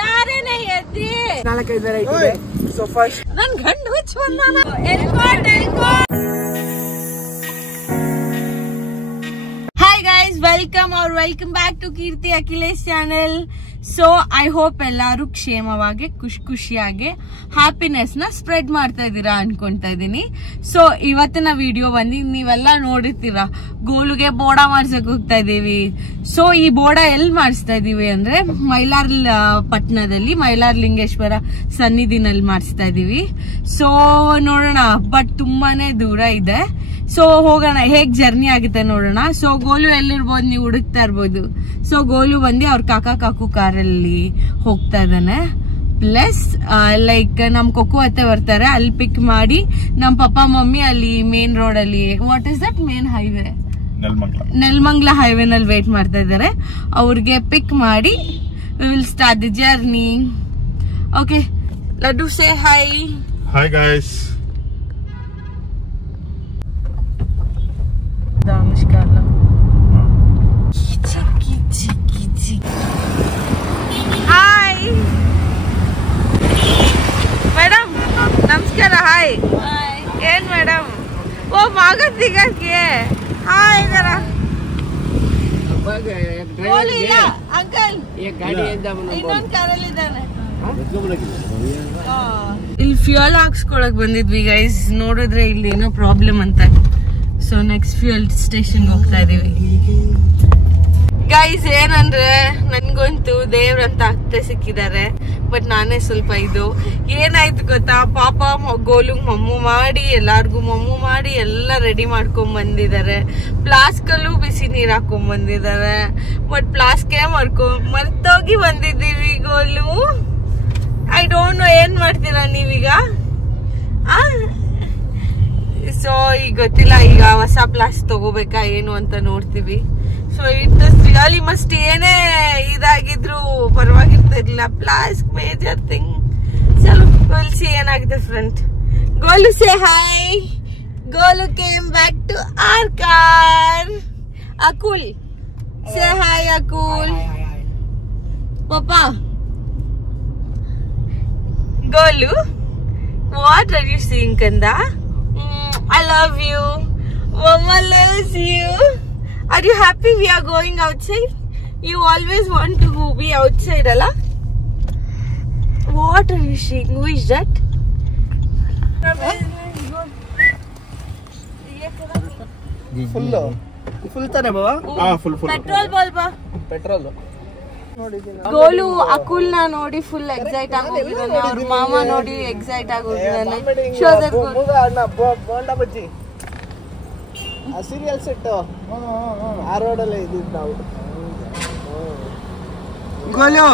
4-5 variety ಇದೆ. So first ನನ್ ಗಂಡು ಹುಚ್ಚ ಬಂದಾನ. Hi guys, welcome back to Keerthi Akhilesh channel. So I hope ಎಲ್ಲಾರು ಕ್ಷೇಮವಾಗಿ ಖುಷಿಯಾಗಿ ಹ್ಯಾಪಿನೆಸ್ ನ ಸ್ಪ್ರೆಡ್ ಮಾಡ್ತಾ ಇದ್ದೀರಾ ಅನ್ಕೊಂತಾ ಇದೀನಿ. ಸೊ ಇವತ್ತಿನ ವಿಡಿಯೋ ಬಂದು ನೀವೆಲ್ಲ ನೋಡಿರ್ತೀರಾ, ಗೋಲುಗೆ ಬೋಡ ಮಾಡ್ಸಕ್ ಹೋಗ್ತಾ ಇದೀವಿ. ಸೊ ಈ ಬೋಡ ಎಲ್ಲಿ ಮಾಡಿಸ್ತಾ ಇದೀವಿ ಅಂದ್ರೆ ಪಟ್ಟಣದಲ್ಲಿ ಮೈಲಾರಲಿಂಗೇಶ್ವರ ಸನ್ನಿಧಿನಲ್ಲಿ ಮಾಡಿಸ್ತಾ ಇದೀವಿ. ಸೊ ನೋಡೋಣ, ಬಟ್ ತುಂಬಾನೇ ದೂರ ಇದೆ. ಸೊ ಹೋಗೋಣ, ಹೇಗ್ ಜರ್ನಿ ಆಗುತ್ತೆ ನೋಡೋಣ. ಸೊ ಗೋಲು ಎಲ್ಲಿರ್ಬೋದು ನೀವು ಹುಡುಕ್ತಾ ಇರ್ಬೋದು. ಸೊ ಗೋಲು ಬಂದು ಅವ್ರ ಕಾಕು ಕಾರಲ್ಲಿ ಹೋಗ್ತಾ ಇದ್ದಾನೆ. ಪ್ಲಸ್ ಲೈಕ್ ನಮ್ ಕೊಕ್ಕು ಅತ್ತೆ ಬರ್ತಾರೆ, ಅಲ್ಲಿ ಪಿಕ್ ಮಾಡಿ ನಮ್ ಪಪ್ಪ ಮಮ್ಮಿ ಅಲ್ಲಿ ಮೇನ್ ರೋಡ್ ಅಲ್ಲಿ, what is that main highway, Nelamangala highway ನಲ್ಲಿ ವೇಟ್ ಮಾಡ್ತಾ ಇದ್ದಾರೆ. ಅವ್ರಿಗೆ ಪಿಕ್ ಮಾಡಿ will start the journey. Okay, laddu say hi. Hi guys. Hi madam, ನಮಸ್ಕಾರ. ಹಾಯ್. ಏನ್ ಮೇಡಮ್? ಓ ಮಾಗತ್ತಿಗೆ ಹಾಯ್ ಜರ ಅಂಕಲ್ ಇನ್ನೊಂದ್ ಕಾರಲ್ಲಿ ಇದ್ದಾನೆ. ಇಲ್ಲಿ ಫ್ಯೂಯಲ್ ಹಾಕ್ಸ್ಕೊಳಕ್ ಬಂದಿದ್ವಿ ಗೈಸ್. ನೋಡಿದ್ರೆ ಇಲ್ಲಿ ಏನೋ ಪ್ರಾಬ್ಲಮ್ ಅಂತ. ಸೊ ನೆಕ್ಸ್ಟ್ ಫ್ಯೂಯಲ್ ಸ್ಟೇಷನ್ ಹೋಗ್ತಾ ಇದೀವಿ ಗೈಸ್. ಏನಂದ್ರೆ ನನ್ಗಂತೂ ದೇವ್ರಂತ ಅತ್ತೆ ಸಿಕ್ಕಿದ್ದಾರೆ, ಬಟ್ ನಾನೇ ಸ್ವಲ್ಪ ಏನಾಯ್ತು ಗೊತ್ತಾ, ಪಾಪ ಗೋಲುಗ್ ಮಮ್ಮು ಮಾಡಿ ಎಲ್ಲಾರ್ಗು ಮಮ್ಮು ಮಾಡಿ ಎಲ್ಲ ರೆಡಿ ಮಾಡ್ಕೊಂಡ್ ಬಂದಿದ್ದಾರೆ. ಫ್ಲಾಸ್ಕಲ್ಲೂ ಬಿಸಿ ನೀರ್ ಹಾಕೊಂಡ್ ಬಂದಿದ್ದಾರೆ, ಬಟ್ ಫ್ಲಾಸ್ಕೇ ಮರ್ತೋಗಿ ಬಂದಿದ್ದೀವಿ. ಗೋಲು ಐ ಡೋಂಟ್ ನೋ ಏನ್ ಮಾಡ್ತೀರಾ ನೀವೀಗ. ಸೊ ಈಗ ಗೊತ್ತಿಲ್ಲ, ಈಗ ಹೊಸ ಪ್ಲಾಸ್ ತಗೋಬೇಕಾ ಏನು ಅಂತ ನೋಡ್ತೀವಿ. ಸೊ ಇಟ್ ರಿಯಲಿ ಮಸ್ಟ್, ಏನೇ ಇದಾಗಿದ್ರು ಪರವಾಗಿರ್ತಿರ್ಲಿಲ್ಲ. Plus major thing. ಚಲೋ ವಿಲ್ ಸಿ ಏನಾಗಿದೆ friend. Golu say hi. Golu came back to our car. Akul say hi. Akul ಪಾಪಾ. Golu, what are you seeing ಕಂದ? I love you. Mama loves you. Are you happy we are going outside? You always want to be outside, Allah? What are you saying? Who is that? Full ತಾನೆ ಬಾವಾ? Full petrol ಬಾಲ್ಬಾ. Petrol Golu Akul ನ ನೋಡಿ full excite ಆಗಿ ಹೋಗಿದ್ದಾನೆ. ಅವ್ರ ಮಾಮ ನೋಡಿ ಎಕ್ಸೈಟ್ ಆಗಿ ಹೋಗಿದ್ದಾನೆ. ಬೋಂಡಾ ಬಜ್ಜಿ ಆ ಸೀರಿಯಲ್ ಸೆಟ್ ಆ ರೋಡಲ್ಲೇ ಇದ್ದಿದ್ದು ನಾವು. Goal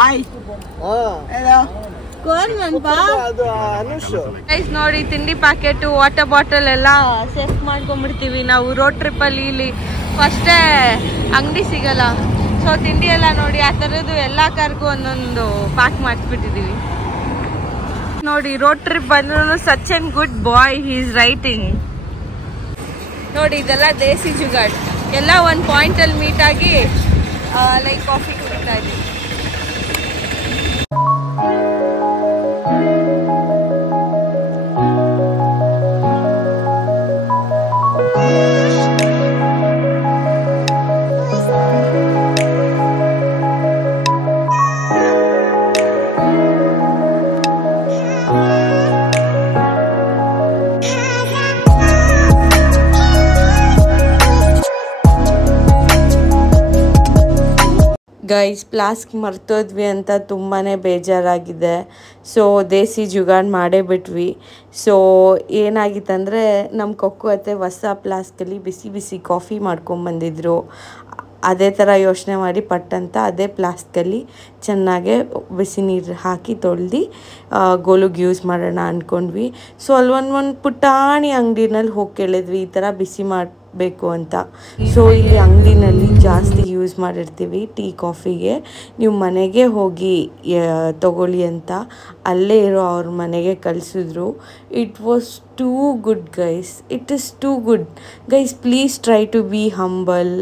hi. ಅದು ಅನುಷ್. ನೋಡಿ, ತಿಂಡಿ ಪ್ಯಾಕೆಟ್, ವಾಟರ್ ಬಾಟಲ್ ಎಲ್ಲ ಸೇಫ್ ಮಾಡ್ಕೊಂಡ್ಬಿಡ್ತೀವಿ ನಾವು. ರೋಡ್ ಟ್ರಿಪ್ ಅಲ್ಲಿ ಇಲ್ಲಿ ಫಸ್ಟೇ ಅಂಗಡಿ ಸಿಗಲ್ಲ. ಸೊ ತಿಂಡಿ ಎಲ್ಲ ನೋಡಿ ಆ ಥರದ್ದು ಎಲ್ಲ ಕಾರ್ಗೂ ಒಂದೊಂದು ಪ್ಯಾಕ್ ಮಾಡಿಸ್ಬಿಟ್ಟಿದೀವಿ. ನೋಡಿ, ರೋಡ್ ಟ್ರಿಪ್ ಬಂದ್ರು such an good boy, he is writing. ನೋಡಿ, ಇದೆಲ್ಲ ದೇಸಿ ಜುಗಾಡ್. ಎಲ್ಲ ಒಂದು ಪಾಯಿಂಟಲ್ಲಿ ಮೀಟ್ ಆಗಿ ಲೈಕ್ ಕಾಫಿ ಕುಡಿತಾ ಇದ್ದೀವಿ. ಗೈಸ್, ಫ್ಲಾಸ್ಕ್ ಮರ್ತೋದ್ವಿ ಅಂತ ತುಂಬಾ ಬೇಜಾರಾಗಿದೆ. ಸೊ ದೇಸಿ ಜುಗಾಡ್ ಮಾಡೇ ಬಿಟ್ವಿ. ಸೊ ಏನಾಗಿತ್ತಂದರೆ ನಮ್ಮ ಕೊಕ್ಕು ಅತ್ತೆ ಹೊಸ ಫ್ಲಾಸ್ಕಲ್ಲಿ ಬಿಸಿ ಕಾಫಿ ಮಾಡ್ಕೊಂಬಂದಿದ್ರು. ಅದೇ ಥರ ಯೋಚನೆ ಮಾಡಿ ಪಟ್ಟಂತ ಅದೇ ಫ್ಲಾಸ್ಕಲ್ಲಿ ಚೆನ್ನಾಗೆ ಬಿಸಿ ನೀರು ಹಾಕಿ ತೊಳೆದು ಗೋಲುಗೆ ಯೂಸ್ ಮಾಡೋಣ ಅಂದ್ಕೊಂಡ್ವಿ. ಸೊ ಅಲ್ಲೊಂದು ಪುಟಾಣಿ ಅಂಗಡಿನಲ್ಲಿ ಹೋಗಿ ಕೇಳಿದ್ವಿ ಈ ಥರ ಬಿಸಿ ಬೇಕು ಅಂತ. ಸೊ ಇಲ್ಲಿ ಅಂಗಡಿನಲ್ಲಿ ಜಾಸ್ತಿ ಯೂಸ್ ಮಾಡಿರ್ತೀವಿ ಟೀ ಕಾಫಿಗೆ. ನೀವು ಮನೆಗೆ ಹೋಗಿ ತಗೊಳ್ಳಿ ಅಂತ ಅಲ್ಲೇ ಇರೋ ಅವ್ರ ಮನೆಗೆ ಕಳಿಸಿದ್ರು. It was too good, guys. It is too good. Guys, please try to be humble,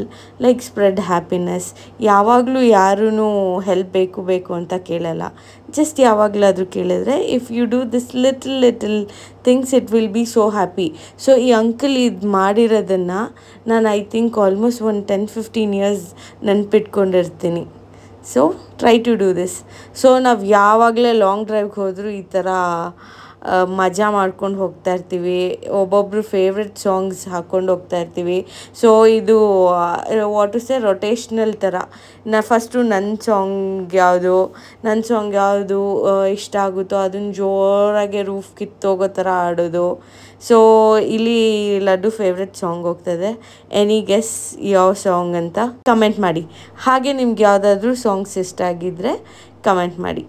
like spread happiness. ಯಾವಾಗಲೂ ಯಾರೂ ಹೆಲ್ಪ್ ಬೇಕು ಅಂತ ಕೇಳಲ್ಲ. ಜಸ್ಟ್ ಯಾವಾಗಲಾದರೂ ಕೇಳಿದ್ರೆ if you do this little things it will be so happy. So ಈ uncle ಇದು ಮಾಡಿರೋದನ್ನು ನಾನು ಐ ಥಿಂಕ್ ಆಲ್ಮೋಸ್ಟ್ ಒಂದು 10-15 ಇಯರ್ಸ್ ನೆನ್ಪಿಟ್ಕೊಂಡಿರ್ತೀನಿ. So try to do this. So ನಾವು ಯಾವಾಗಲೇ ಲಾಂಗ್ ಡ್ರೈವ್ಗೆ ಹೋದರೂ ಈ ಥರ ಮಜಾ ಮಾಡ್ಕೊಂಡು ಹೋಗ್ತಾ ಇರ್ತೀವಿ. ಒಬ್ಬೊಬ್ಬರು ಫೇವ್ರೆಟ್ ಸಾಂಗ್ಸ್ ಹಾಕ್ಕೊಂಡು ಹೋಗ್ತಾ ಇರ್ತೀವಿ. ಸೊ ಇದು ವಾಟ್ ಟು ಸೇ ರೊಟೇಷ್ನಲ್ ಥರ. ಫಸ್ಟು ನನ್ನ ಸಾಂಗ್ ಯಾವುದು ಇಷ್ಟ ಆಗುತ್ತೋ ಅದನ್ನು ಜೋರಾಗಿ ರೂಫ್ ಕಿತ್ತೋಗೋ ಥರ ಆಡೋದು. ಸೊ ಇಲ್ಲಿ ಲಡ್ಡು ಫೇವ್ರೆಟ್ ಸಾಂಗ್ ಹೋಗ್ತದೆ. ಎನಿ ಗೆಸ್ ಯಾವ ಸಾಂಗ್ ಅಂತ ಕಮೆಂಟ್ ಮಾಡಿ. ಹಾಗೆ ನಿಮ್ಗೆ ಯಾವುದಾದ್ರೂ ಸಾಂಗ್ಸ್ ಇಷ್ಟ ಆಗಿದ್ದರೆ ಕಮೆಂಟ್ ಮಾಡಿ.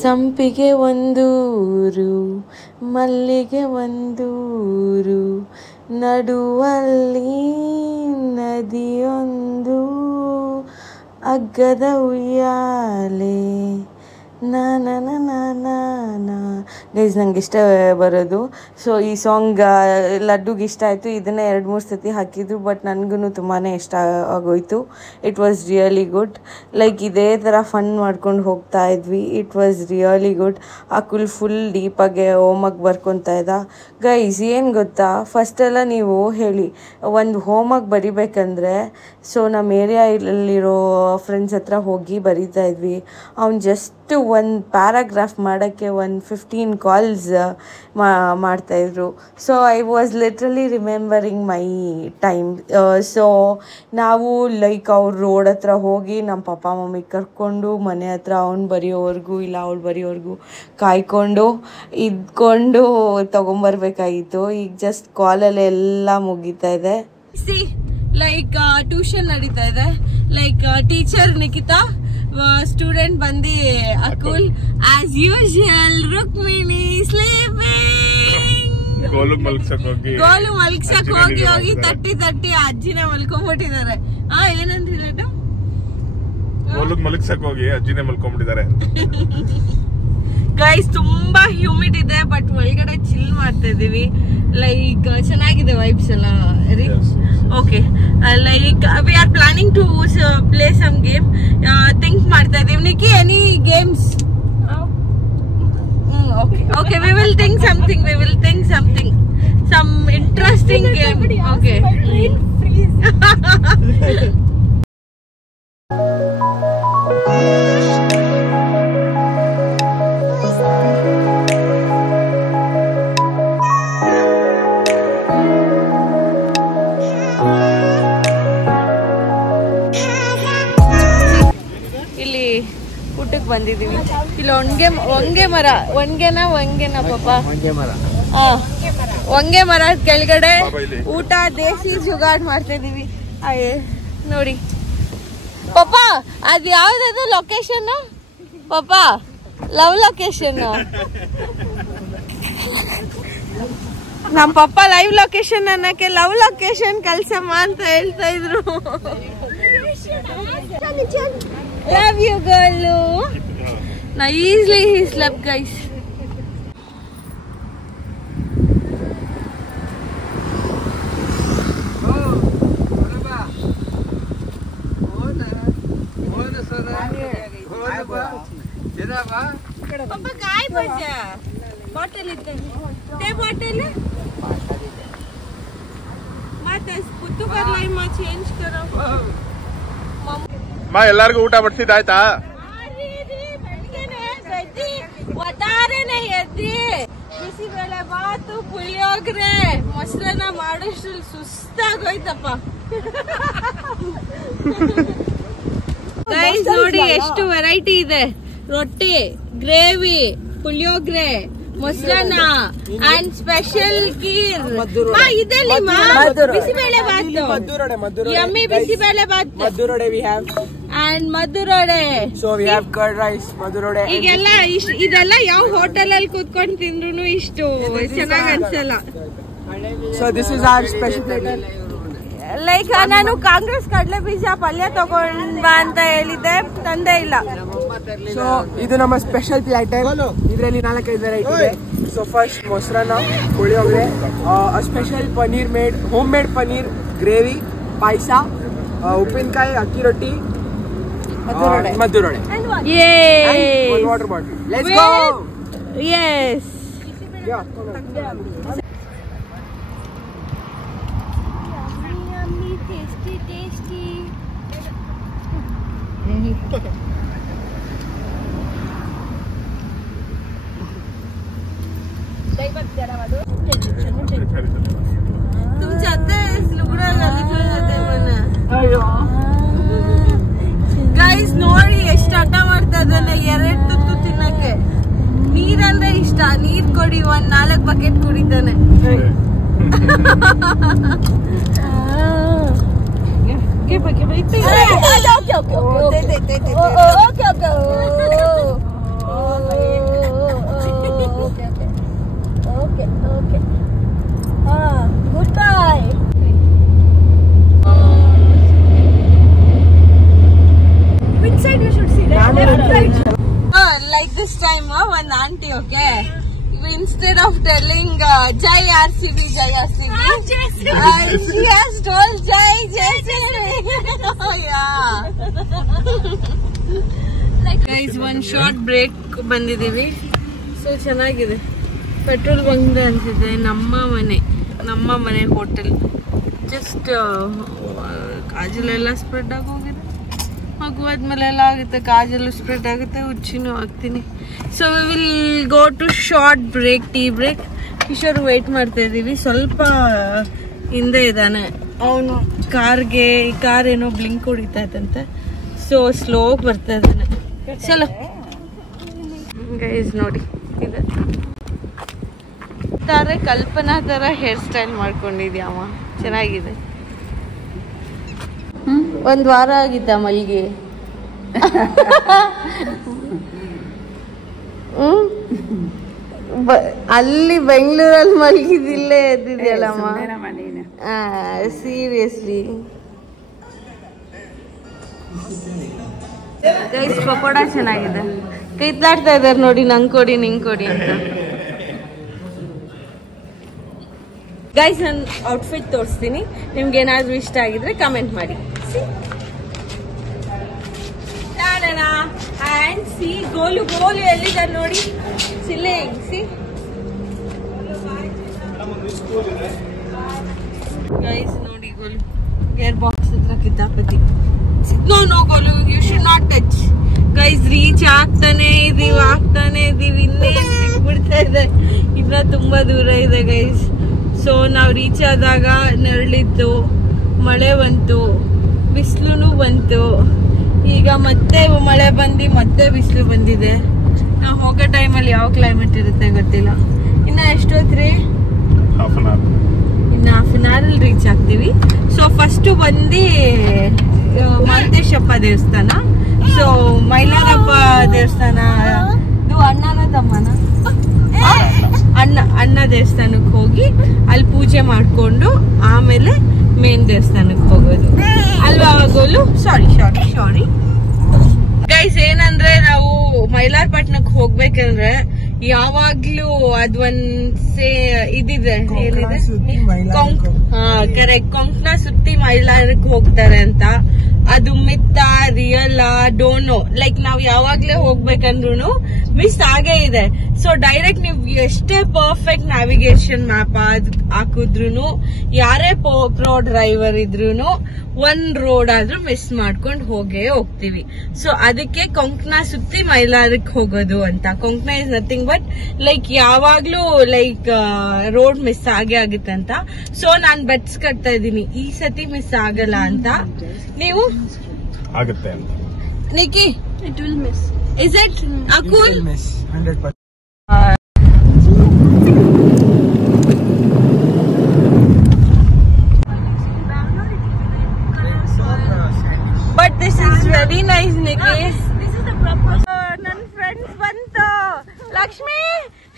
ಸಂಪಿಗೆ ಒಂದೂರು, ಮಲ್ಲಿಗೆ ಒಂದೂರು, ನಡುವಲ್ಲಿ ನದಿಯೊಂದು, ಅಗ್ಗದ ಉಯ್ಯಾಲೆ ಗೈಸ್ ನಂಗೆ ಇಷ್ಟ ಬರೋದು. ಸೊ ಈ ಸಾಂಗ್ ಲಡ್ಡುಗೆ ಇಷ್ಟ ಆಯಿತು. ಇದನ್ನೇ 2-3 ಸತಿ ಹಾಕಿದ್ರು, ಬಟ್ ನನಗೂ ತುಂಬಾ ಇಷ್ಟ ಆಗೋಯ್ತು. It was really good. Like ಇದೇ ಥರ ಫನ್ ಮಾಡ್ಕೊಂಡು ಹೋಗ್ತಾ ಇದ್ವಿ. It was really good. Akul full ಡೀಪಾಗೆ ಹೋಮ್ವರ್ಕ್ ಬರ್ಕೊತಾ ಇದ್ದ. ಗೈಸ್ ಏನು ಗೊತ್ತಾ, ಫಸ್ಟೆಲ್ಲ ನೀವು ಹೇಳಿ ಒಂದು ಹೋಮ್ವರ್ಕ್ ಬರಿಬೇಕಂದ್ರೆ ಸೊ ನಮ್ಮ ಏರಿಯಾದಲ್ಲಿರೋ ಫ್ರೆಂಡ್ಸ್ ಹತ್ರ ಹೋಗಿ ಬರಿತಾ ಇದ್ವಿ. ಅವ್ನು ಜಸ್ಟ್ ಒಂದು ಪ್ಯಾರಾಗ್ರಾಫ್ ಮಾಡೋಕ್ಕೆ 15 ಕಾಲ್ಸ್ ಮಾಡ್ತಾಯಿದ್ರು. So I was literally remembering my time. So ನಾವು ಲೈಕ್ ಅವ್ರು ರೋಡ್ ಹತ್ರ ಹೋಗಿ ನಮ್ಮ ಪಪ್ಪ ಮಮ್ಮಿ ಕರ್ಕೊಂಡು ಮನೆ ಹತ್ರ ಅವ್ನು ಬರೆಯೋವರೆಗೂ ಇಲ್ಲ ಅವಳು ಬರೆಯೋವರೆಗೂ ಕಾಯ್ಕೊಂಡು ಇದ್ಕೊಂಡು ತೊಗೊಂಬರ್ಬೇಕಾಗಿತ್ತು. ಈಗ ಜಸ್ಟ್ ಕಾಲಲ್ಲಿ ಎಲ್ಲ ಮುಗೀತಾ ಇದೆ. ಲೈಕ್ ಟ್ಯೂಷನ್ ನಡೀತಾ ಇದೆ. ಲೈಕ್ ಟೀಚರ್ ನಿಖಿತಾ, ಸ್ಟೂಡೆಂಟ್ ಬಂದು Akul. As usual Rukmini sleeping. Golu ಮಲ್ಕ್ಸಕ್ ಹೋಗಿ ತಟ್ಟಿ ಅಜ್ಜಿನೇ ಮಲ್ಕೊಂಡ್ಬಿಟ್ಟಿದ್ದಾರೆ. ಏನಂತ ಹೇಳಿಟ್ಟು ಗೋಲು ಮಲ್ಕ್ಸಕ್ ಹೋಗಿ ಅಜ್ಜಿನೇ ಮಲ್ಕೊಂಡ್ಬಿಟ್ಟಿದ್ದಾರೆ. ಗೈಸ್ ತುಂಬಾ ಹ್ಯೂಮಿಡ್ ಇದೆ, ಬಟ್ ಒಳಗಡೆ ಚಿಲ್ ಮಾಡ್ತಾ ಇದೀವಿ. ಲೈಕ್ ಚೆನ್ನಾಗಿದೆ ವೈಬ್ಸ್ ಎಲ್ಲ. Okay, like we are planning to play some game. Think ಮಾಡ್ತಾ ಇದೀವಿ. Nikki, any games? Okay, we will think something. Some interesting game. Okay. ಇಲ್ಲಿ ಊಟಕ್ಕೆ ಬಂದಿದ್ದೀವಿ. ಇಲ್ಲಿ ಒಂಗೆ ಪಾಪ ಒಂಗೆ ಮರ ಕೆಳಗಡೆ ಊಟ ದೇಸಿ ಜುಗಾಡ್ ಮಾಡ್ತಾ ಇದೀವಿ. ನೋಡಿ ಪಾಪ, ಅದ್ ಯಾವ್ದದು ಲೊಕೇಶನ್ ಪಾಪ? Love location. ನಮ್ ಪಪ್ಪ ಲೈವ್ ಲೊಕೇಶನ್ ಅನ್ನಕ್ಕೆ ಲವ್ ಲೊಕೇಶನ್ ಕಲ್ಸಮ್ಮ ಅಂತ ಹೇಳ್ತಾ ಇದ್ರು. Love you, girl. Now easily he slept, guys. Papa, काय बजा? Bottle इधर. ते bottle है? मत पुत्तू कर लाई माँ change करो. ಮಾ ಎಲ್ಲರಿಗೂ ಊಟ ಬಡಿಸಿದಾಯ್ತಾ? ಬಿಸಿಬೇಳೆ ಬಾತು, ಪುಳಿಯೋಗರೆ, ಮೊಸರನ್ನ ಮಾಡೋಷ್ಟು ಸುಸ್ತಾಗೋಯ್ತಪ್ಪ. ಗೈಸ್ ನೋಡಿ ಎಷ್ಟು ವೆರೈಟಿ ಇದೆ. ರೊಟ್ಟಿ, ಗ್ರೇವಿ, ಪುಳಿಯೋಗರೆ, ಮೊಸರನ್ನ ಅಂಡ್ ಸ್ಪೆಷಲ್ ಕೀರ್. ಇದೆಲ್ಲಿ ಬಿಸಿಬೇಳೆ ಬಾತು, ಯಮ್ಮಿ ಬಿಸಿಬೇಳೆ ಬಾತು, Madurode we have. ಅಂಡ್ ಮಧುರೊಡೆ. So we have curd rice, Madurode. ಈಗೆಲ್ಲ ಇದೆಲ್ಲ ಯಾವ ಹೋಟೆಲ್ ಅಲ್ಲಿ ಕೂತ್ಕೊಂಡು ತಿಂದ್ರು ಇಷ್ಟು ಚೆನ್ನಾಗ್ ಅನ್ಸಲ್ಲ. So this is our special platter. Like ನಾನು ಕಾಂಗ್ರೆಸ್ ಕಡಲೆ ಬೀಜ ಪಲ್ಯ ತಗೊಂಡ್ ಬಾ ಅಂತ ಹೇಳಿದ್ದೆ, ತಂದೆ ಇಲ್ಲ. ಸೊ ಇದು ನಮ್ಮ ಸ್ಪೆಷಲ್ ಪ್ಲಾಟರ್. ಇದರಲ್ಲಿ 4-5 ವೆರೈಟಿ ಇದೆ. ಸೊ ಫಸ್ಟ್ ಮೊಸರನ್ನ, ಪುಳಿಯೋಗರೆ, special paneer homemade paneer gravy, ಪಾಯಸ, ಉಪ್ಪಿನಕಾಯಿ, ಅಕ್ಕಿ ರೊಟ್ಟಿ, ಮದ್ದೂರೊಡೆ, water bottle. Let's go. Yes. तुमच्या आता लुगडा घालीतलं जाते म्हणा. ಗೈಸ್ ನೋಡಿ ಎಷ್ಟು ಹಠ ಮಾಡ್ತಾ ಇದ್ದಾನೆ 2 ತುತ್ತು ತಿನ್ನಕ್ಕೆ. ನೀರಂದ್ರೆ ಇಷ್ಟ, ನೀರ್ ಕೊಡಿ 4 ಬಕೆಟ್ ಕುಡಿತಾನೆ. Goodbye. Which side you should see? Left side. Like this time, one auntie, okay? Instead of telling Jai RCB, Jai RCB, she has told Jai RCB. Oh yeah. Guys, one short break ಬಂದಿದ್ದೀವಿ. So ಚೆನ್ನಾಗಿದೆ. Petrol bunk ಅನ್ಸಿದೆ. ನಮ್ಮ ಮನೆ hotel. Just ಕಾಜಲೆಲ್ಲ spread ಆಗೋಗಿದೆ. ಮಗುವಾದ್ಮೇಲೆ ಎಲ್ಲ ಆಗುತ್ತೆ, ಕಾಜಲ್ಲೂ spread ಆಗುತ್ತೆ, ಹುಚ್ಚಿನೂ ಆಗ್ತೀನಿ. So we will go to short break, tea break. Kishore wait ಮಾಡ್ತಾ ಇದ್ದೀವಿ. ಸ್ವಲ್ಪ ಹಿಂದೆ ಇದ್ದಾನೆ ಅವನು. ಕಾರ್ ಏನೋ ಬ್ಲಿಂಕ್ ಹೊಡಿತಾ ಇತ್ತಂತೆ. ಸೊ ಸ್ಲೋ ಬರ್ತಾ ಇದ್ದಾನೆ. ಚಲೋ ಗೈಸ್ ನೋಡಿ, ಇದೆ ತಾರೆ ಕಲ್ಪನಾ ತರ ಹೇರ್ ಸ್ಟೈಲ್ ಮಾಡ್ಕೊಂಡಿದ್ಯಾವ. ಚೆನ್ನಾಗಿದೆ. 1 ವಾರ ಆಗಿತ್ತ ಮಲ್ಲಿಗೆ. ಅಲ್ಲಿ ಬೆಂಗಳೂರಲ್ಲಿ ಮಲಗಿದಿಲ್ಲೇ ಎದ್ದಿದ್ಯಲ್ಲಮ್ಮ. ಸೀರಿಯಸ್ಲಿ ಗೈಸ್, ಪಕೋಡ ಚೆನ್ನಾಗಿದೆ. ಕೈತ್ಲಾಡ್ತಾ ಇದಾರೆ ನೋಡಿ, ನಂಗೆ ಕೊಡಿ ನಿಂಗೆ ಕೊಡಿ ಅಂತ. ಗೈಸ್, ನನ್ನ ಔಟ್ಫಿಟ್ ತೋರಿಸ್ತೀನಿ. ನಿಮ್ಗೆ ಏನಾದ್ರೂ ಇಷ್ಟ ಆಗಿದ್ರೆ ಕಮೆಂಟ್ ಮಾಡಿ. ಅಂಡ್ ಸಿ ಗೋಲು ಎಲ್ಲಿದ್ದಾರೆ ನೋಡಿ. ಸಿಲ್ಲಿಂಗ್ ಸಿ ಗೈಸ್ ನೋಡಿ, ಗೋಲು ಗೇರ್ ಬಾಕ್ಸ್ ಹತ್ರ ಕಿದ್ದಾಪತಿ. No Golu, you should not touch. Guys, reach ಆಗ್ತಾನೆ ಇದೀವಿ. ಇನ್ನೇನ್ ಸಿಕ್ಬಿಡ್ತಾ ಇದೆ. ಇನ್ನ ತುಂಬಾ ದೂರ ಇದೆ ಗೈಸ್. ಸೊ ನಾವು ರೀಚ್ ಆದಾಗ ನೆರಳಿತ್ತು, ಮಳೆ ಬಂತು, ಬಿಸಿಲು ಬಂತು. ಈಗ ಮತ್ತೆ ಮಳೆ ಬಂದು ಮತ್ತೆ ಬಿಸಿಲು ಬಂದಿದೆ. ನಾವು ಹೋಗೋ ಟೈಮಲ್ಲಿ ಯಾವ ಕ್ಲೈಮೇಟ್ ಇರುತ್ತೆ ಗೊತ್ತಿಲ್ಲ. ಇನ್ನ ಎಷ್ಟೊತ್ರಿ? ಇನ್ನು ಹಾಫ್ ಅನ್ ಅವರಲ್ಲಿ ರೀಚ್ ಆಗ್ತೀವಿ. ಸೊ ಫಸ್ಟು ಬಂದು ಮಾಂತೇಶಪ್ಪ ದೇವಸ್ಥಾನ. ಸೊ ಮೈಲಾರಪ್ಪ ದೇವಸ್ಥಾನ ಇದು ಅಣ್ಣನ ತಮ್ಮನ ಅಣ್ಣ ದೇವಸ್ಥಾನಕ್ಕೆ ಹೋಗಿ ಅಲ್ಲಿ ಪೂಜೆ ಮಾಡ್ಕೊಂಡು ಆಮೇಲೆ ಮೇನ್ ದೇವಸ್ಥಾನಕ್ಕೆ ಹೋಗೋದು ಅಲ್ವಾ ಗೋಲು? ಸಾರಿ ಗೈಸ್, ಏನಂದ್ರೆ ನಾವು ಮೈಲಾರಪಟ್ಟಣಕ್ಕೆ ಹೋಗ್ಬೇಕಂದ್ರೆ ಯಾವಾಗ್ಲೂ ಅದೊಂದ್ ಇದಿದೆ, ಏನಿದೆ, ಕರೆಕ್ಟ್, ಕೊಂಕಣ ಸುತ್ತಿ ಮೈಲಾರಕ್ಕೆ ಹೋಗ್ತಾರೆ ಅಂತ. ಅದು ಮಿತ್ತ ರಿಯಲ್ ಡೋಂಟ್ ನೋ. ಲೈಕ್ ನಾವ್ ಯಾವಾಗ್ಲೇ ಹೋಗ್ಬೇಕಂದ್ರು ಮಿಸ್ ಆಗೇ ಇದೆ. ಸೊ ಡೈರೆಕ್ಟ್ ನೀವು ಎಷ್ಟೇ ಪರ್ಫೆಕ್ಟ್ ನ್ಯಾವಿಗೇಷನ್ ಮ್ಯಾಪ್ ಹಾಕಿದ್ರು, ಯಾರೇ ಪ್ರೋ ಡ್ರೈವರ್ ಇದ್ರು, ಒಂದ್ ರೋಡ್ ಆದ್ರೂ ಮಿಸ್ ಮಾಡ್ಕೊಂಡು ಹೋಗ್ತೀವಿ. ಸೊ ಅದಕ್ಕೆ ಕೊಂಕಣ ಸುತ್ತಿ ಮೈಲಾರಕ್ಕೆ ಹೋಗೋದು ಅಂತ. Konkan is nothing but like ಯಾವಾಗ್ಲೂ ಲೈಕ್ ರೋಡ್ ಮಿಸ್ ಆಗೇ ಆಗುತ್ತೆ ಅಂತ. ಸೊ ನಾನ್ ಬೆಟ್ಸ್ ಕಟ್ತಾ ಇದ್ದೀನಿ, ಈ ಸತಿ ಮಿಸ್ ಆಗಲ್ಲ ಅಂತ. ನೀವು ಆಗುತ್ತೆ ಅಂತ. Nikki, it will miss. Is it Akul? 100%. But this is very nice, Nikki. This is the proper. ನನ್ನ ಫ್ರೆಂಡ್ಸ್ ಬಂತು. ಲಕ್ಷ್ಮಿ,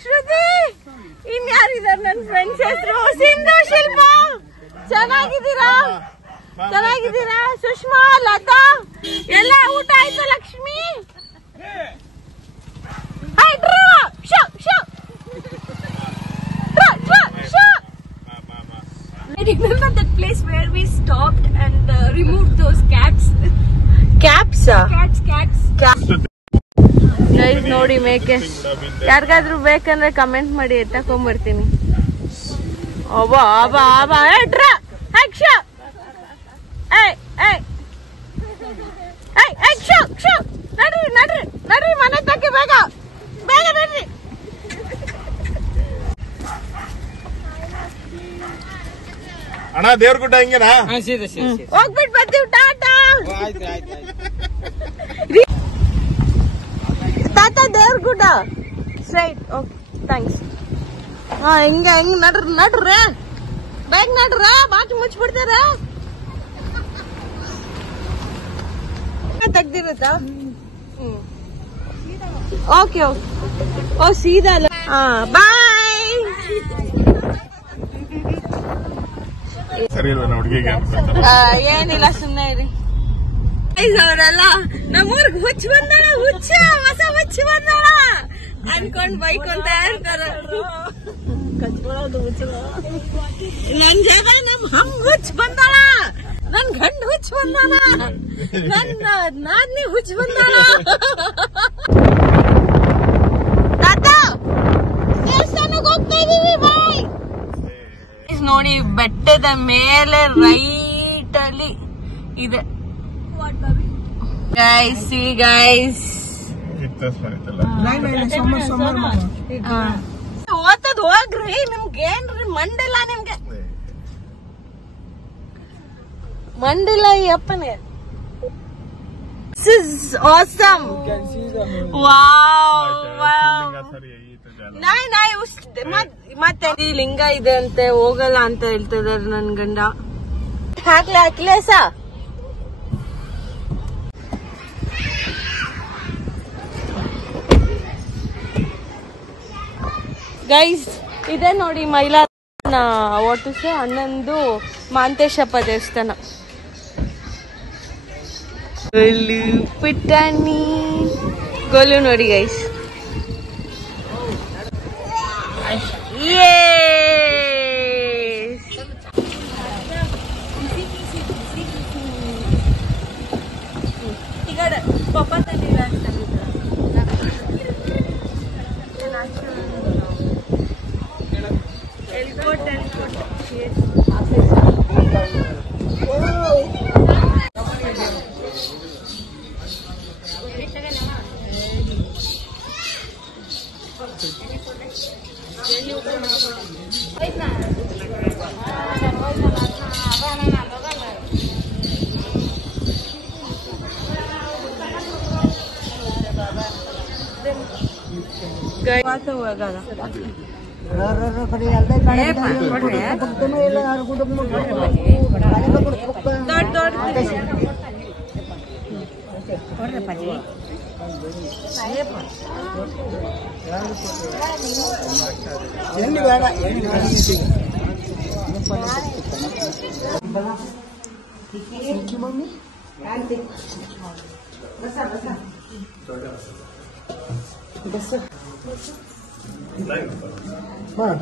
ಶ್ರುತಿ, ಇನ್ಯಾರಿದ್ದಾರೆ ನನ್ನ ಫ್ರೆಂಡ್ಸ್ ಹೆಸರು? ಸಿಂಧು, ಶಿಲ್ಪ. ಚೆನ್ನಾಗಿದ್ದೀರಾ? ಸುಷ್ಮಾ, ಲತಾ ಎಲ್ಲ ಊಟ ಆಯ್ತಾ? Lakshmi stopped and removed those caps. Caps? Cats. Guys ನೋಡಿ ಮೇಕೆ ಯಾರಿಗಾದ್ರೂ ಬೇಕಂದ್ರೆ ಕಮೆಂಟ್ ಮಾಡಿ ಎತ್ತಕೊಂಡ್ಬರ್ತೀನಿ. ಅಬ್ಬಾ ಅಬ್ಬಾ ಅಬ್ಬಾ ಏಟ್ರ ಹ್ಯಾಕ್ಷ ಏಯ್ ಏಯ್ ಏಯ್ ಏಯ್ ಶೋ ಶೋ ನಡ್ರಿ ನಡ್ರಿ ನಡ್ರಿ ಮನೆ ತಕ್ಕೆ ಬೇಗ ಬೇಗ ನಡ್ರಿ. ಅಣ್ಣ ದೇವ್ರಗುಡ್ಡ ಹಿಂಗೇನಾ? ಹೋಗ್ಬಿಟ್ಟು ಬರ್ತೀವಿ tata. Tata Devaragudda straight. Okay thanks. ಹಾ ಹಿಂಗ ಹೆಂಗ್ ನಡ್ರಿ ನಡ್ರಿ ಬೇಗ ನಡ್ರ ಬಾಕಿ ಮುಚ್ಚಿಬಿಡ್ತಾರ. ತೆಗ್ದಿರುತ್ತಾ? Okay okay. ಓ ಸೀದಾ ಅಲ್ಲ. ಹಾ ಬಾಯ್. ಸರಿ ಇಲ್ವ ಹುಡುಗಿಗೆ ಏನಿಲ್ಲ ಸುಮ್ಮನೆ ಇರಿ. ಅವರೆಲ್ಲ ನಮ್ಮೂರ್ಗ್ ಹುಚ್ಚ ಬಂದಾಳ ಹುಚ್ಚ ಹೊಸ ಹುಚ್ಚ ಬಂದಾಳ ಅನ್ಕೊಂಡ್ ಬೈಕ್ ಅಂತ ಇರ್ತಾರ. ನನ್ ಜಾಗ ನಿಮ್ ಹಂಗ್ ಹುಚ್ಚ ಬಂದಾಳ, ನನ್ ಗಂಡ ಹುಚ್ಚ ಬಂದಾಳ, ನನ್ನ ನಾದ್ನಿ ಹುಚ್ಚ ಬಂದಾಳ. ತಾತ ದೇವಸ್ಥಾನಕ್ಕೆ ಹೋಗ್ತಾ ಇದೀವಿ ಬಾಯ್. ನೋಡಿ ಬೆಟ್ಟದ ಮೇಲೆ ರೈಟ್ ಅಲ್ಲಿ ಇದೆ ಗೈಸ್. ಸಿ ಗೈಸ್ ಓದ್ತದ್ ಹೋಗ್ರಿ. ನಿಮ್ಗೆ ಏನ್ರಿ ಮಂಡಿಲ್ಲ? ನಿಮ್ಗೆ ಮಂಡಿಲ್ಲ ಈ ಅಪ್ಪನೇ. This is awesome. Wow. ಮತ್ತೆ ಈ ಲಿಂಗ ಇದೆ ಅಂತೆ, ಹೋಗಲ್ಲ ಅಂತ ಹೇಳ್ತಿದಾರೆ ನನ್ ಗಂಡ. ಹಾಕ್ಲೆ ಹಾಕ್ಲೇಸ ಗೈಸ್. ಇದೆ ನೋಡಿ ಮೈಲಾರನ ಓಟಿಸ 11 ಮಾಂತೇಶಪ್ಪ ದೇವಸ್ಥಾನ. ಪಿಟ್ಟಾಣಿ ಗೋಲು ನೋಡಿ ಗೈಸ್.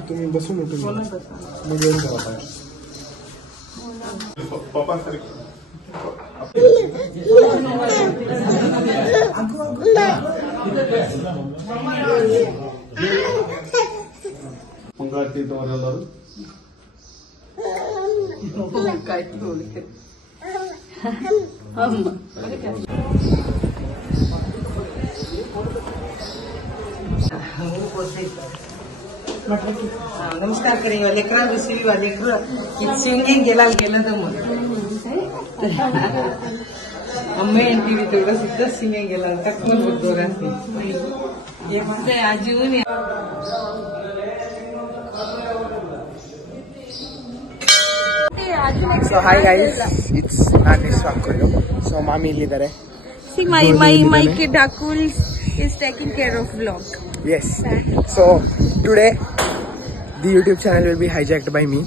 तुम्ही बसून उठून पप्पा सरी ಮುಂಗಾಡ್ತಿದ್ದವರೆಲ್ಲರೂ नमस्कार करेंगे लेकर दूसरी वाले सिंगिंग गेला गेला मग अम्मे एंटीवी तेवढं सुद्धा सिंगिंग गेला तक्मल होतो राहते हे म्हणते अजून So hi guys, it's Nagesh Vakulu. So mommy ಇಲ್ಲಿದ್ದಾರೆ. See my kid Akul is taking care of vlog. Yes. So today the YouTube channel will be hijacked by me.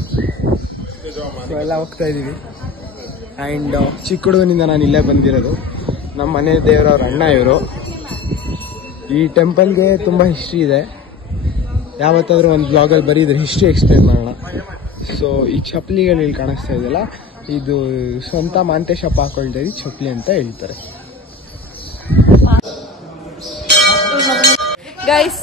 So ಎಲ್ಲ ಹೋಗ್ತಾ ಇದೀವಿ. And ಚಿಕ್ಕ ಹುಡುಗನಿಂದ ನಾನು ಇಲ್ಲೇ ಬಂದಿರೋದು. ನಮ್ಮ ಮನೆ ದೇವರವ್ರ ಅಣ್ಣ ಇವರು. ಈ ಟೆಂಪಲ್ಗೆ ತುಂಬಾ ಹಿಸ್ಟ್ರಿ ಇದೆ. ಯಾವತ್ತಾದ್ರೂ ಒಂದು ಬ್ಲಾಗಲ್ಲಿ ಬರೀದ್ರೆ ಹಿಸ್ಟ್ರಿ ಎಕ್ಸ್ಪ್ಲೇನ್ ಮಾಡೋಣ. ಸೊ ಈ ಚಪ್ಪಲಿಗಳು ಇಲ್ಲಿ ಕಾಣಿಸ್ತಾ ಇದೆಯಲ್ಲ, ಇದು ಸ್ವಂತ ಮಾಂತೇಶಪ್ಪ ಹಾಕೊಳ್ತಾ ಇದ್ದು ಚಪ್ಪಲಿ ಅಂತ ಹೇಳ್ತಾರೆ. ಗೈಸ್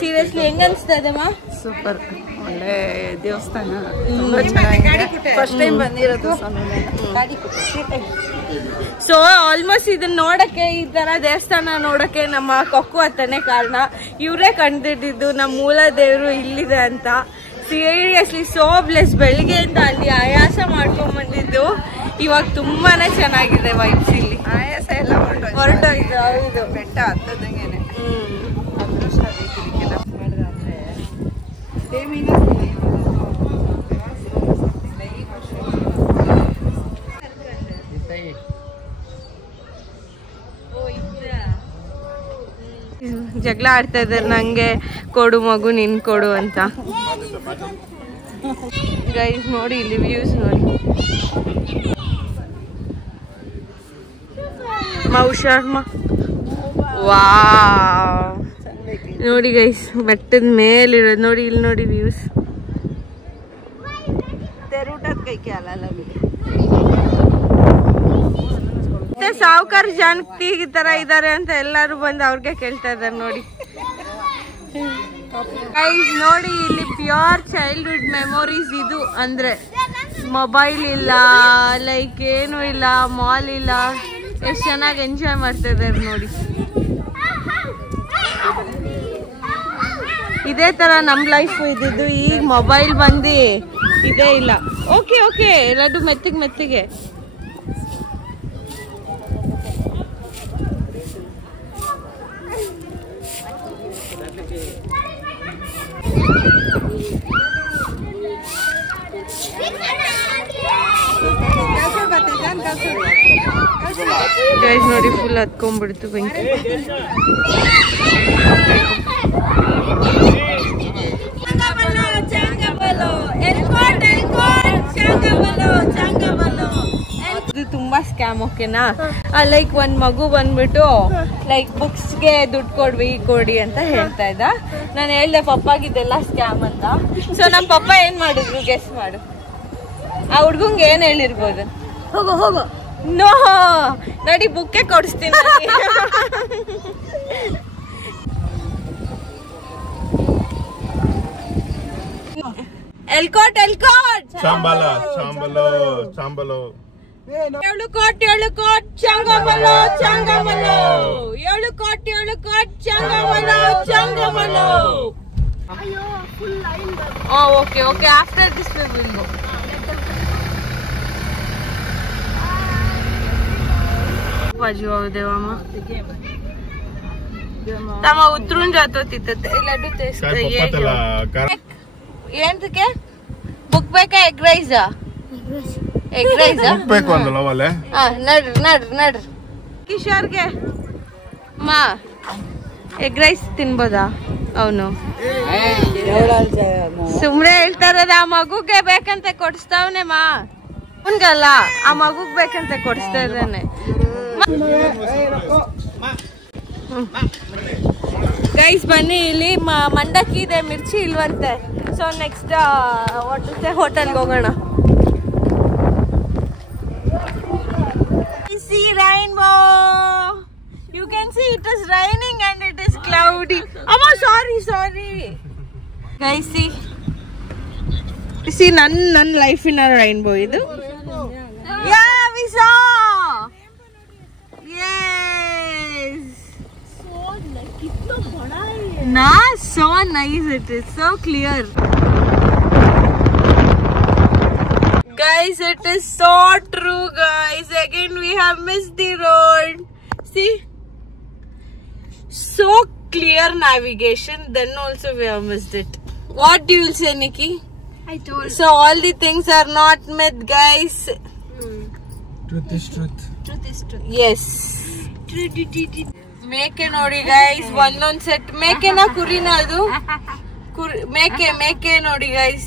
ಸೀರಿಯಸ್ಲಿ ಹೆಂಗ ಅನ್ಸ್ತಾ ಇದೆ ಮಾ? ಸೂಪರ್, ಒಳ್ಳೆ ದೇವಸ್ಥಾನ, ತುಂಬಾ ಚೆನ್ನಾಗಿದೆ. ಫಸ್ಟ್ ಟೈಮ್ ಬಂದಿರೋದು. ಸೊ ಆಲ್ಮೋಸ್ಟ್ ಇದನ್ನ ನೋಡಕ್ಕೆ, ಈ ತರ ದೇವಸ್ಥಾನ ನೋಡಕ್ಕೆ ನಮ್ಮ ಕೊಕ್ಕು ಅತ್ತನೇ ಕಾರಣ. ಇವರೇ ಕಂಡಿದ್ದು ನಮ್ಮ ಮೂಲ ದೇವರು ಇಲ್ಲಿದೆ ಅಂತ. Seriously so bless. ಬೆಳಿಗ್ಗೆಯಿಂದ ಅಲ್ಲಿ ಆಯಾಸ ಮಾಡ್ಕೊಂಡ್ ಬಂದಿದ್ದು, ಇವಾಗ ತುಂಬಾನೇ ಚೆನ್ನಾಗಿದೆ ವೈಬ್ಸ್ ಇಲ್ಲಿ. ಆಯಾಸ ಎಲ್ಲ ಹೊರಟೋಯ್ತು. ಹೌದು, ಬೆಟ್ಟ ಹತ್ತದಂಗೆನೆ. ಜಗಳ ಆಡ್ತಾ ಇದ್ದಾರೆ, ನಂಗೆ ಕೊಡು ಮಗು, ನಿನ್ ಕೊಡು ಅಂತ. ಗೈಸ್ ನೋಡಿ ಇಲ್ಲಿ ವ್ಯೂಸ್ ನೋಡಿ. ಹುಷಾರ್ಮ. ವಾವ್, ನೋಡಿ ಗೈಸ್ ಬೆಟ್ಟದ ಮೇಲಿರೋದು ನೋಡಿ. ಇಲ್ಲಿ ನೋಡಿ ವ್ಯೂಸ್. ಸಾವುಕಾರ ಜಾನಕಿ ಈ ತರ ಇದಾರೆ ಅಂತ ಎಲ್ಲಾರು ಬಂದು ಅವ್ರಿಗೆ ಕೇಳ್ತಾ ಇದಾರೆ ನೋಡಿ. ಗೈಸ್ ನೋಡಿ ಇಲ್ಲಿ ಪ್ಯೂರ್ ಚೈಲ್ಡ್ಹುಡ್ ಮೆಮೊರೀಸ್. ಇದು ಅಂದ್ರೆ ಮೊಬೈಲ್ ಇಲ್ಲ, ಲೈಕ್ ಏನು ಇಲ್ಲ, ಮಾಲ್ ಇಲ್ಲ, ಎಷ್ಟು ಚೆನ್ನಾಗಿ ಎಂಜಾಯ್ ಮಾಡ್ತಾ ಇದಾರೆ ನೋಡಿ. ಇದೇ ತರ ನಮ್ ಲೈಫ್ ಇದ್ದಿದ್ದು. ಈಗ ಮೊಬೈಲ್ ಬಂದು ಇದೇ ಇಲ್ಲ. ಓಕೆ ಓಕೆ, ಎಲ್ಲದು ಮೆತ್ತಿಗೆ. ಗೈಸ್ ನೋಡಿ ಫುಲ್ ಹತ್ಕೊಂಡ್ಬಿಡ್ತು ಬೆಂಕಿ. ಇದು ತುಂಬಾ ಸ್ಕ್ಯಾಮ್. ಓಕೆನಾ? ಲೈಕ್ ಒಂದ್ ಮಗು ಬಂದ್ಬಿಟ್ಟು ಲೈಕ್ ಬುಕ್ಸ್ಗೆ ದುಡ್ಡು ಕೊಡಿ ಅಂತ ಹೇಳ್ತಾ ಇದ್ದ. ನಾನು ಹೇಳ್ದೆ ಪಪ್ಪಾಗಿದ್ದೆಲ್ಲ ಸ್ಕ್ಯಾಮ್ ಅಂತ. ಸೊ ನಮ್ ಪಪ್ಪ ಏನ್ ಮಾಡಿದ್ರು ಗೆಸ್ ಮಾಡು. ಆ ಹುಡ್ಗಂಗೆ ಏನ್ ಹೇಳಿರ್ಬೋದು? ಹೋಗು ನೋ ನಡಿ ಬುಕ್ಕೆ ಕೊಡಿಸ್ತೀನಿ. ಎಲ್ಕೋಟ್ ಚಾಂಬಲ. ಏಳು ಕೋಟ್ ಚಂಗಮಲೋ. 7 ಕೋಟ್ ಚಂಗಮಲೋ. Okay after this we will go. बाजू देवा तमा उतरून जातो तिथं लड्डू ಏನಕ್ಕೆ ಬುಕ್ ಬೇಕಾ? ಎಗ್ ರೈಸ್ ಬೇಕು ಅಂದಲ್ಲ ಅವಲೆ. ನಡ್ರಿ ಕಿಶೋರ್ಗೆ ಮಾ ಎಗ್ ರೈಸ್ ತಿನ್ಬೋದಾ? ಅವನು ಸುಮ್ನೆ ಹೇಳ್ತಾರದ. ಆ ಮಗುಗೆ ಬೇಕಂತ ಕೊಡಿಸ್ತಾವನೆ ಮಾ. ಅವನ್ಗಲ್ಲ, ಆ ಮಗುಗ್ ಬೇಕಂತ ಕೊಡಿಸ್ತಾ ಇದ್ದಾನೆ. ಗೈಸ್ ಬನ್ನಿ, ಇಲ್ಲಿ ಮಂಡಕ್ಕಿ ಇದೆ, ಮಿರ್ಚಿ ಇಲ್ವಂತೆ. ಸೊ ನೆಕ್ಸ್ಟ್ ಹೋಟೆಲ್ಗೆ ಹೋಗೋಣ. See rainbow. You can see it is raining and it is cloudy. Amma sorry. Guys see ನನ್ನ ಲೈಫ್ ಇನ್ ರೈನ್ಬೋ ಇದು. Yeah, we saw. Yes. So nice it is, so clear. Guys, it is so true guys. Again we have missed the road. See, so clear navigation, then also we have missed it. What do you say, Nikki? I told. So all the things are not myth guys. Truth is truth. Truth is truth. Yes. ಮೇಕೆ ನೋಡಿ guys, ಒಂದೊಂದ್ set ಮೇಕೆನ ಕುರಿನ ಅದು ಮೇಕೆ ನೋಡಿ guys,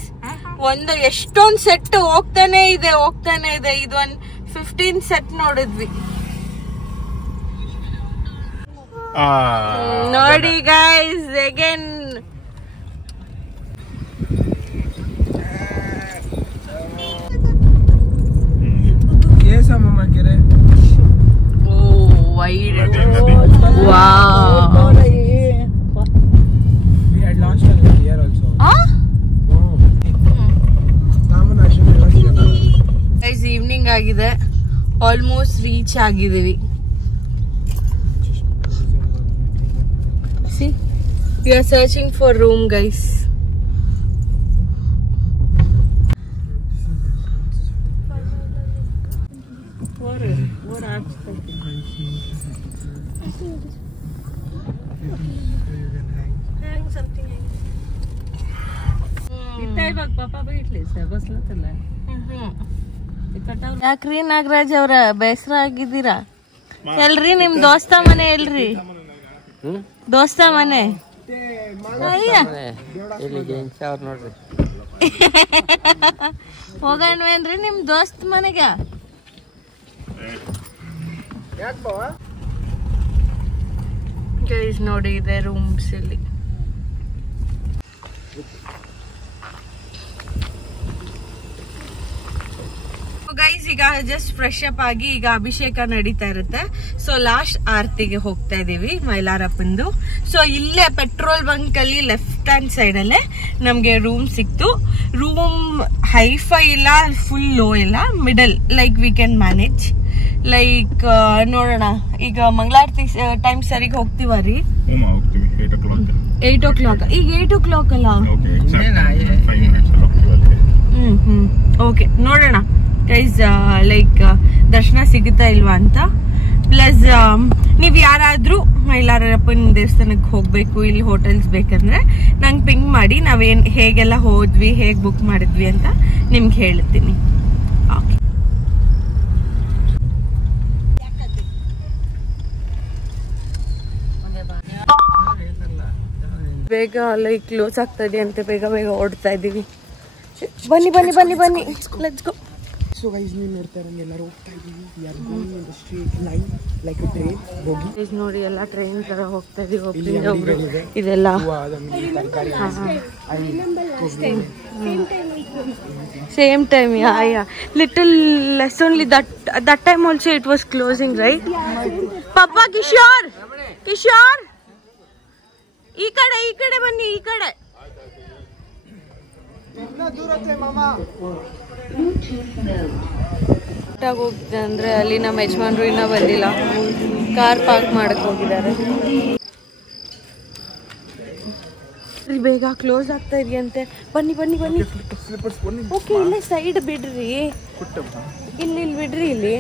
ಎಷ್ಟೊಂದ್ set ಹೋಗ್ತಾನೆ ಇದೆ. ಇದೊಂದ್ 15 ಸೆಟ್ ನೋಡಿದ್ವಿ ನೋಡಿ ಗೈಸ್. ಅಗೇನ್ ಚೆನ್ನಮ್ಮ ಕೆರೆ. wide. Nadi. Wow. We had launched here also. Guys evening ಆಗಿದೆ, ಆಲ್ಮೋಸ್ಟ್ ರೀಚ್ ಆಗಿದ್ದೀವಿ. See, we are searching for room, guys. ಯಾಕ್ರಿ ನಾಗರಾಜ್ ಅವ್ರ ಬೇಸರ ಆಗಿದ್ದೀರಾ? ಎಲ್ರಿ ನಿಮ್ ದೋಸ್ತ ಮನೆ ಎಲ್ರಿ? ದೋಸ್ತ ಮನೆ ಹೋಗಣ್ವೇನ್ರಿ ನಿಮ್ ದೋಸ್ತ್ ಮನೆಗ? ಗೈಸ್ ನೋಡಿ ಇದೆ ರೂಮ್ಸ್ ಇಲ್ಲಿ. ಗೈಸ್ ಈಗ ಜಸ್ಟ್ ಫ್ರೆಶ್ ಅಪ್ ಆಗಿ ಈಗ ಅಭಿಷೇಕ ನಡೀತಾ ಇರುತ್ತೆ. ಸೊ ಲಾಸ್ಟ್ ಆರತಿಗೆ ಹೋಗ್ತಾ ಇದೀವಿ ಮೈಲಾರಪ್ಪಂದು. ಸೊ ಇಲ್ಲೇ ಪೆಟ್ರೋಲ್ ಬಂಕ್ ಅಲ್ಲಿ ಲೆಫ್ಟ್ ಹ್ಯಾಂಡ್ ಸೈಡ್ ಅಲ್ಲೇ ನಮ್ಗೆ ರೂಮ್ ಸಿಕ್ತು. ರೂಮ್ ಹೈಫೈ ಇಲ್ಲ, ಫುಲ್ ಲೋ ಇಲ್ಲ, middle, like we can manage. Like ನೋಡೋಣ ಈಗ ಮಂಗಳಾರತಿ ಟೈಮ್ ಸರಿಗೆ ಹೋಗ್ತೀವ ರೀ. 8 o'clock. ಈಗ 8 o'clock ಅಲ್ಲ? ಓಕೆ ನೋಡೋಣ ಗೈಸ್, ಲೈಕ್ ದರ್ಶನ ಸಿಗುತ್ತಾ ಇಲ್ವಾ ಅಂತ. ಪ್ಲಸ್ ನೀವ್ ಯಾರಾದ್ರೂ ಮೈಲಾರಪ್ಪನ ದೇವಸ್ಥಾನಕ್ಕೆ ಹೋಗ್ಬೇಕು, ಇಲ್ಲಿ ಹೋಟೆಲ್ಸ್ ಬೇಕಂದ್ರೆ ನಂಗೆ ಪಿಂಗ್ ಮಾಡಿ, ನಾವೇನ್ ಹೇಗೆಲ್ಲ ಹೋದ್ವಿ, ಹೇಗ್ ಬುಕ್ ಮಾಡಿದ್ವಿ ಅಂತ ನಿಮ್ಗೆ ಹೇಳ್ತೀನಿ. ಓಕೆ ಬೇಗ ಲೈಕ್ ಕ್ಲೋಸ್ ಆಗ್ತಾ ಇದೆ ಅಂತೆ, ಬೇಗ ಬೇಗ ಓಡ್ತಾ ಇದೀವಿ. ಬನ್ನಿ ಬನ್ನಿ ಬನ್ನಿ ಬನ್ನಿ, ಲೆಟ್ಸ್ ಗೋ. So guys, ನೀವು ನೋಡ್ತಾ ಇರಂಗೆ ಎಲ್ಲರೂ ಹೋಗ್ತಾ ಇದೀವಿ. We are going in the straight line like a train. ಹೋಗಿ ಗೈಸ್ ನೋಡಿ ಎಲ್ಲ ಟ್ರೈನ್ ತರ ಹೋಗ್ತಾ ಇದೀವಿ. ಒಬ್ಬರಿಂದ ಒಬ್ರು ಇದೆಲ್ಲ same time. Yeah little less only that time also it was closing, right? ಪಪ್ಪ ಕಿಶೋರ್ ಕಿಶೋರ್ ಈ ಕಡೆ ಬನ್ನಿ, ಈ ಕಡೆ. ಹೋಗ್ತಿದೆ ಅಂದ್ರೆ ಅಲ್ಲಿ ನಮ್ಮ ಯಜಮಾನ್ರು ಇನ್ನ ಬಂದಿಲ್ಲ, ಕಾರ್ ಪಾರ್ಕ್ ಮಾಡಕ್ ಹೋಗಿದ್ದಾರೆ. ಬೇಗ ಕ್ಲೋಸ್ ಆಗ್ತಾ ಇದೆಯಂತೆ. ಬನ್ನಿ ಬನ್ನಿ ಬನ್ನಿ. ಓಕೆ ಇಲ್ಲೇ ಸೈಡ್ ಬಿಡ್ರಿ, ಇಲ್ಲಿ ಬಿಡ್ರಿ, ಇಲ್ಲಿ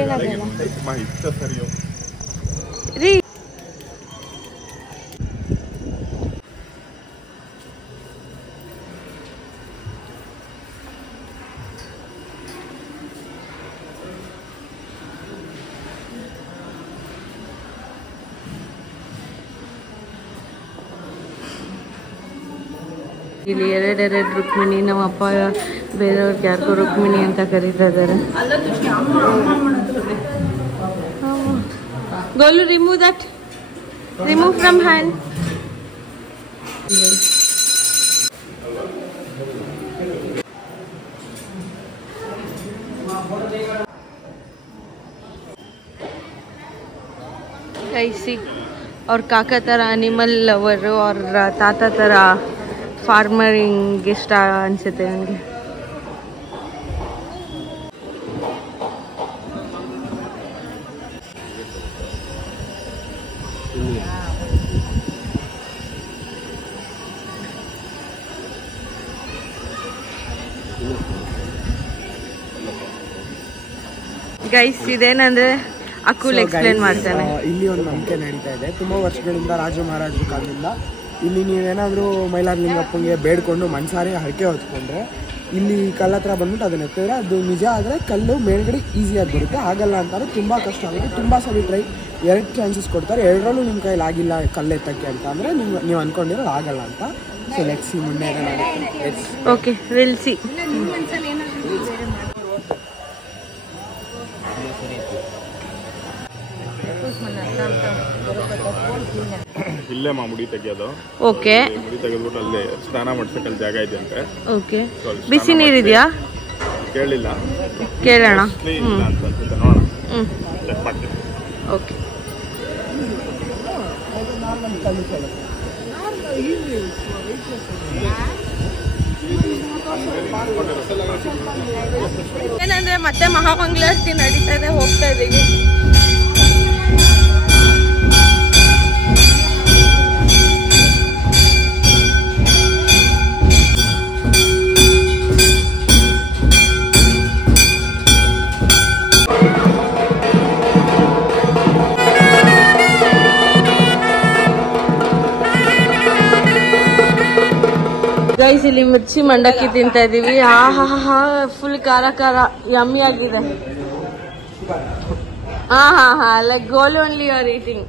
ಏನಾಗಲ್ಲ ರೀ. ಇಲ್ಲಿ ಎರಡೆರಡು ರುಕ್ಮಿಣಿ, ನಮ್ಮ ಅಪ್ಪ ಬೇರೆಯವ್ರಿಗೆ ಯಾರಿಗೂ ರುಕ್ಮಿಣಿ ಅಂತ ಕರೀತಾ ಇದ್ದಾರೆ. Goal remove that, remove from hand. कैसी और काका तरह एनिमल लवर और ताता तरह फार्मरिंग इष्ट अनिಸುತ್ತೆ ನನಗೆ. ಗೈಸ್ ಇದೇನಂದ್ರೆ ಅಕುಲ್ ಎಕ್ಸ್ಪ್ಲೇನ್ ಮಾಡ್ತಾನೆ. ಇಲ್ಲಿ ಒಂದು ನಂಬಿಕೆ ನಡೀತಾ ಇದೆ ತುಂಬಾ ವರ್ಷಗಳಿಂದ, ರಾಜ ಮಹಾರಾಜರ ಕಾಲದಿಂದ. ಇಲ್ಲಿ ನೀವೇನಾದರೂ ಮೈಲಾರಲಿಂಗಪ್ಪಂಗೆ ಬೇಡ್ಕೊಂಡು ಮನ್ಸಾರೆ ಹರಕೆ ಹೊತ್ಕೊಂಡ್ರೆ ಇಲ್ಲಿ ಕಲ್ಲ ಹತ್ರ ಬಂದ್ಬಿಟ್ಟು ಅದನ್ನ ಎತ್ತಿದ್ರೆ ಅದು ನಿಜ. ಆದರೆ ಕಲ್ಲು ಮೇಲ್ಗಡೆ ಈಸಿಯಾಗಿ ಬರುತ್ತೆ, ಆಗಲ್ಲ ಅಂತಾರೆ, ತುಂಬ ಕಷ್ಟ ಆಗುತ್ತೆ. ತುಂಬ ಸಲ ಟ್ರೈ 2 ಚಾನ್ಸಸ್ ಕೊಡ್ತಾರೆ, 2ರಲ್ಲೂ ನಿಮ್ಮ ಕೈಲಿ ಆಗಿಲ್ಲ ಕಲ್ಲು ಎತ್ತಕ್ಕೆ ಅಂತ ಅಂದರೆ ನೀವು ಅಂದ್ಕೊಂಡಿರೋದು ಆಗಲ್ಲ ಅಂತ. ಸೊ ಲೆಟ್ಸ್ ಸಿ ಮುಂದೆ ಏನಾಗುತ್ತೆ. Okay will see. ಇಲ್ಲೇ ಮುಡಿ ತೆಗೆಯೋದು. ಓಕೆ, ಮುಡಿ ತೆಗೆದ್ಬಿಟ್ಟು ಅಲ್ಲಿ ಸ್ನಾನ ಮಾಡ್ಸಕ್ಕೆ ಅಲ್ಲಿ ಜಾಗ ಇದೆ ಅಂತೆ. ಓಕೆ, ಬಿಸಿ ನೀರಿದೆಯಾ? ಕೇಳಿಲ್ಲ, ಕೇಳೋಣ. ಇಲ್ಲ ಅಂತ ಅನ್ಸುತ್ತೆ, ನೋಡೋಣ, ಹ್ಮ್ ಚೆಕ್ ಮಾಡ್ತೀನಿ. ಓಕೆ. ಏನಂದ್ರೆ ಮತ್ತೆ ಮಹಾಮಂಗಳಾರತಿ ನಡೀತಾ ಇದೆ, ಹೋಗ್ತಾ ಇದೀವಿ. ಗೈಸ್ ಇಲ್ಲಿ ಮಿರ್ಚಿ ಮಂಡಕ್ಕಿ ತಿಂತಾ ಇದೀವಿ. ಹಾ ಫುಲ್ ಖಾರ ಖಾರ ಯಮ್ಮಿ ಆಗಿದೆ. ಹಾ like goal only you are eating.